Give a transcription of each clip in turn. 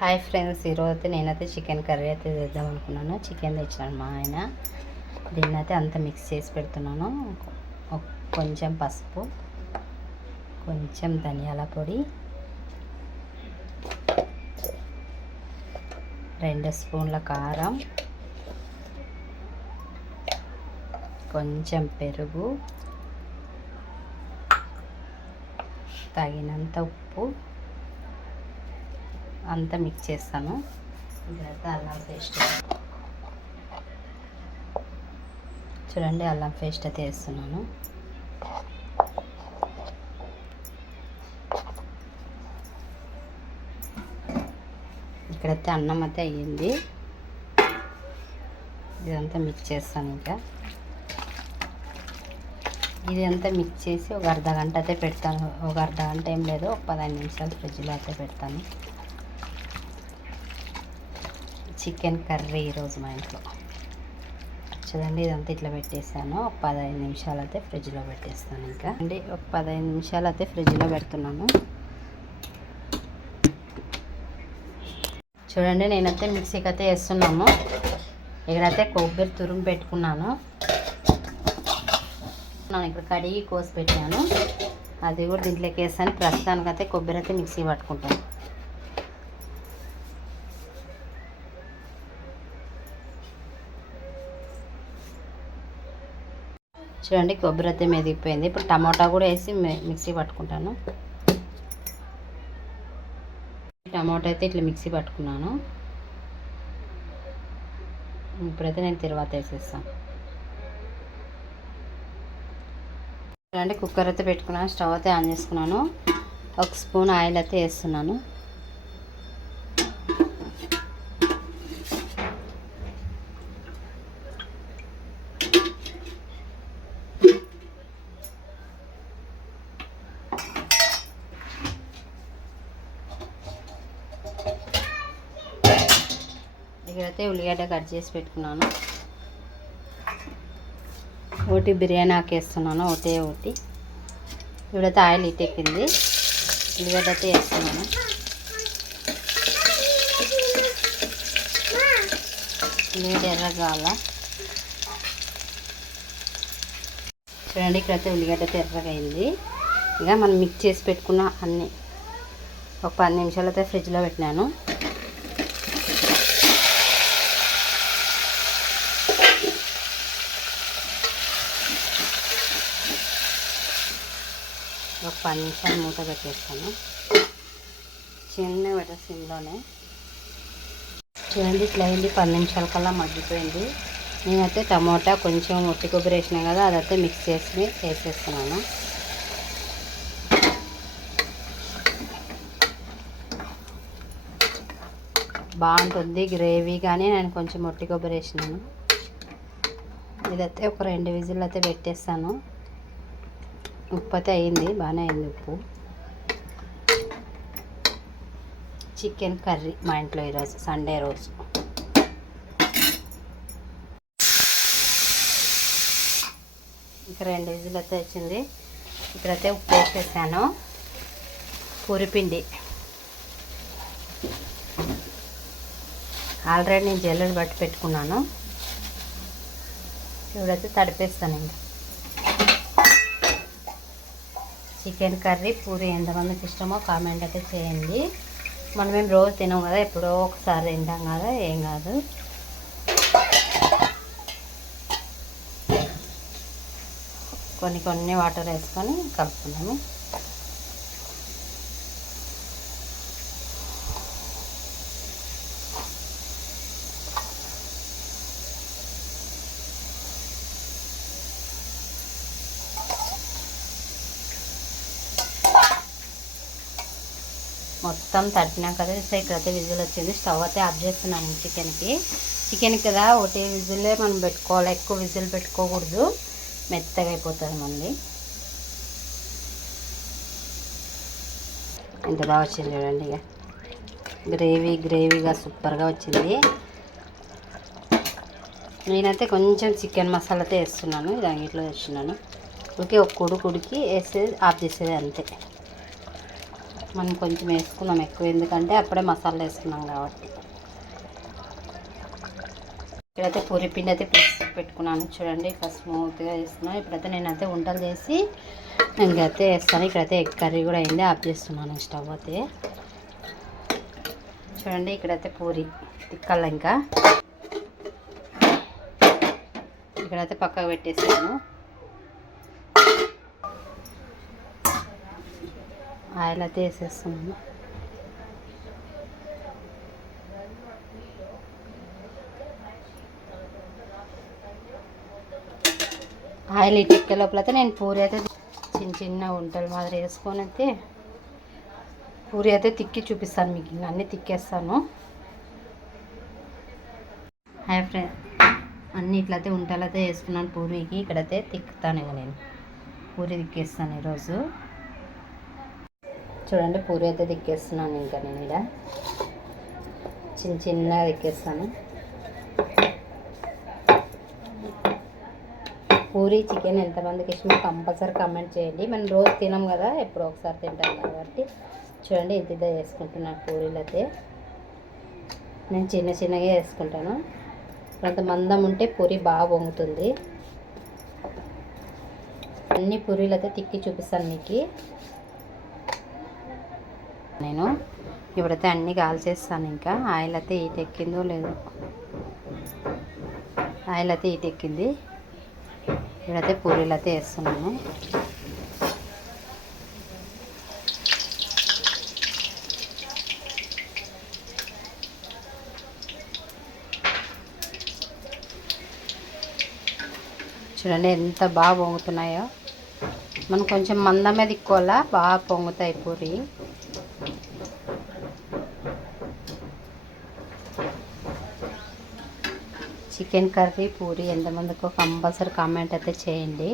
Hi friends, ఈరోజు నేనైతే chicken curry అయితే చేద్దాం అనుకున్నాను. చికెన్ తెచ్చినాను మా ఆయన. దీన్ని అయితే అంతా మిక్స్ చేసి పెడుతున్నాను. కొంచెం పసుపు, కొంచెం ధనియాల పొడి, 2 స్పూన్ల కారం, కొంచెం పెరుగు, తగినంత ఉప్పు అంతా మిక్స్ చేస్తాను. ఇదంతా అల్లం పేస్ట్ చూడండి, అల్లం పేస్ట్ అయితే వేస్తున్నాను. ఇక్కడైతే అన్నం అయితే అయ్యింది. ఇదంతా మిక్స్ చేస్తాను. ఇంకా ఇదంతా మిక్స్ చేసి ఒక అర్ధగంట అయితే పెడతాను. ఒక అర్ధగంట ఏం లేదు, ఒక 15 నిమిషాలు ఫ్రిడ్జ్లో అయితే పెడతాను. చికెన్ కర్రీ ఈరోజు మా ఇంట్లో చూడండి. ఇదంతా ఇట్లా పెట్టేసాను. ఒక 15 నిమిషాలు అయితే ఫ్రిడ్జ్లో పెట్టేస్తాను. ఇంకా అండి ఒక 15 నిమిషాలు అయితే ఫ్రిడ్జ్లో పెడుతున్నాను. చూడండి, నేనైతే మిక్సీకి అయితే వేస్తున్నాము. ఇక్కడైతే కొబ్బరి తురుము పెట్టుకున్నాను. ఇక్కడ కడిగి కోసి పెట్టాను. అది కూడా దీంట్లోకి వేస్తాను. ప్రస్తుతానికైతే కొబ్బరి అయితే మిక్సీ పట్టుకుంటాను. చూడండి, కొబ్బరి అయితే మెదిగిపోయింది. ఇప్పుడు టమాటా కూడా వేసి మిక్సీ పట్టుకుంటాను. టమాటా అయితే ఇట్లా మిక్సీ పట్టుకున్నాను. ఇప్పుడైతే నేను తర్వాత వేసేస్తాను. చూడండి, కుక్కర్ అయితే పెట్టుకున్నాను. స్టవ్ అయితే ఆన్ చేసుకున్నాను. 1 స్పూన్ ఆయిల్ అయితే వేస్తున్నాను. ఇక్కడైతే ఉల్లిగడ్డ కట్ చేసి పెట్టుకున్నాను. ఒకటి బిర్యానీ ఆకేస్తున్నాను. ఒకటి ఇప్పుడైతే ఆయిల్ ఇటెక్కింది. ఉల్లిగడ్డ అయితే వేస్తున్నాను. ఉల్లిగడ్డ ఎర్రగా కావాలా. చూడండి, ఇక్కడైతే ఉల్లిగడ్డ అయితే ఎర్రగా అయింది. ఇక మనం మిక్స్ చేసి పెట్టుకున్న అన్నీ ఒక 10 నిమిషాలు అయితే ఫ్రిడ్జ్లో పెట్టినాను. ఒక 10 నిమిషాలు మూత పెట్టేస్తాను. చిన్న పెట్ట సిమ్లోనే. చూడండి, ఇట్లా అయింది. 10 నిమిషాల కల్లా మగ్గిపోయింది. నేనైతే టమోటా కొంచెం ఒట్టి కొబ్బరి వేసినా కదా, అదైతే మిక్స్ చేసి వేసేస్తున్నాను. బాగుంటుంది గ్రేవీ, కానీ నేను కొంచెం ఒట్టి కొబ్బరి వేసినాను. ఇదైతే ఒక 2 విజిల్ అయితే పెట్టేస్తాను. ఉప్పు అయితే అయింది, బాగానే అయింది ఉప్పు. చికెన్ కర్రీ మా ఇంట్లో ఈరోజు సండే రోజు. ఇంకా 2 విజిల్ అయితే వచ్చింది. ఇక్కడైతే ఉప్పు వేసేసాను. పూరిపిండి ఆల్రెడీ నేను జల్లెడ బట్టి పెట్టుకున్నాను. ఇప్పుడైతే తడిపేస్తాను. ఇంకా చికెన్ కర్రీ పూరి ఎంతమందికి ఇష్టమో కామెంట్ అయితే చేయండి. మనమేం రోజు తినాం కదా, ఎప్పుడో ఒకసారి తింటాం కదా, ఏం కాదు. కొన్ని వాటర్ వేసుకొని కలుపుకున్నాము. మొత్తం తడిపినాక ఇక్కడైతే విజిల్ వచ్చింది. స్టవ్ అయితే ఆఫ్ చేస్తున్నాను. చికెన్ కదా, ఒకటి విజిలే మనం పెట్టుకోవాలి. ఎక్కువ విజిల్ పెట్టుకోకూడదు, మెత్తగా అయిపోతుంది మళ్ళీ. ఎంత బాగా వచ్చింది చూడండి. ఇక గ్రేవీగా సూపర్గా వచ్చింది. నేనైతే కొంచెం చికెన్ మసాలాతో వేస్తున్నాను. ఇది అంగిట్లో తెచ్చున్నాను. ఓకే, ఒక ఉడికి వేసేది ఆఫ్ చేసేది అంతే. మనం కొంచెం వేసుకున్నాం ఎక్కువ, ఎందుకంటే అప్పుడే మసాలా వేసుకున్నాం కాబట్టి. ఇక్కడైతే పూరి పిండి అయితే పెట్టుకున్నాను చూడండి, ఇట్లా స్మూత్గా వేస్తున్నాను. ఇప్పుడైతే నేనైతే వంటలు చేసి ఇంకైతే వేస్తాను. ఇక్కడైతే ఎగ్ కర్రీ కూడా అయింది, ఆఫ్ చేస్తున్నాను స్టవ్ అయితే. చూడండి ఇక్కడైతే పూరి తిక్కల, ఇంకా ఇక్కడైతే పక్కకు పెట్టేసాను. ఆయిల్ అయితే వేసేస్తున్నాను. ఆయిల్ ఇటు ఎక్కే లోపలైతే నేను పూరి అయితే చిన్న చిన్న వంటలు మాదిరి వేసుకొని అయితే పూరి అయితే తిక్కి చూపిస్తాను మీకు. అన్నీ తిక్కేస్తాను. హాయ్ ఫ్రెండ్, అన్నీ ఇట్లయితే వంటలైతే వేసుకున్నాను పూరికి. ఇక్కడైతే తిక్కుతాను, ఇక నేను పూరి తిక్కేస్తాను ఈరోజు. చూడండి పూరి అయితే తిక్కేస్తున్నాను. ఇంకా నేను ఇక్కడ చిన్న చిన్నగా తిక్కేస్తాను. పూరి చికెన్ ఎంతమందికి ఇష్టమో కంపల్సరీ కమెంట్ చేయండి. మనం రోజు తినాం కదా, ఎప్పుడో ఒకసారి తింటాం కాబట్టి. చూడండి ఇంత వేసుకుంటున్నాను పూరీలు అయితే. నేను చిన్న చిన్నగా వేసుకుంటాను. కొంత మందం ఉంటే పూరి బాగా పొంగుతుంది. అన్ని పూరీలు అయితే తిక్కి చూపిస్తాను మీకు. నేను ఇప్పుడైతే అన్నీ కాల్చేస్తాను. ఇంకా ఆయిల్ అయితే ఈట ఎక్కిందో లేదో, ఆయిల్ అయితే ఈట ఎక్కింది. ఇప్పుడైతే పూరీలు అయితే వేస్తున్నాను. చూడండి ఎంత బాగా పొంగుతున్నాయో. మనం కొంచెం మందమే తిక్కోవాలా, బాగా పొంగుతాయి పూరి. చికెన్ కర్రీ పూరి ఎంతమందికో కంపల్సరీ కామెంట్ అయితే చేయండి.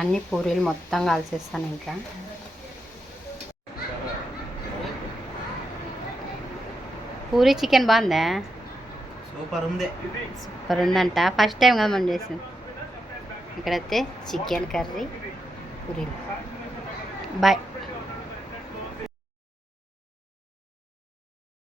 అన్ని పూరీలు మొత్తం కాల్చేస్తాను. ఇంకా పూరి చికెన్ బాగుందా? సూపర్ ఉంది. సూపర్ ఉందంట. ఫస్ట్ టైం కదా మనం చేసింది. ఇక్కడైతే చికెన్ కర్రీ పూరీలు. బాయ్.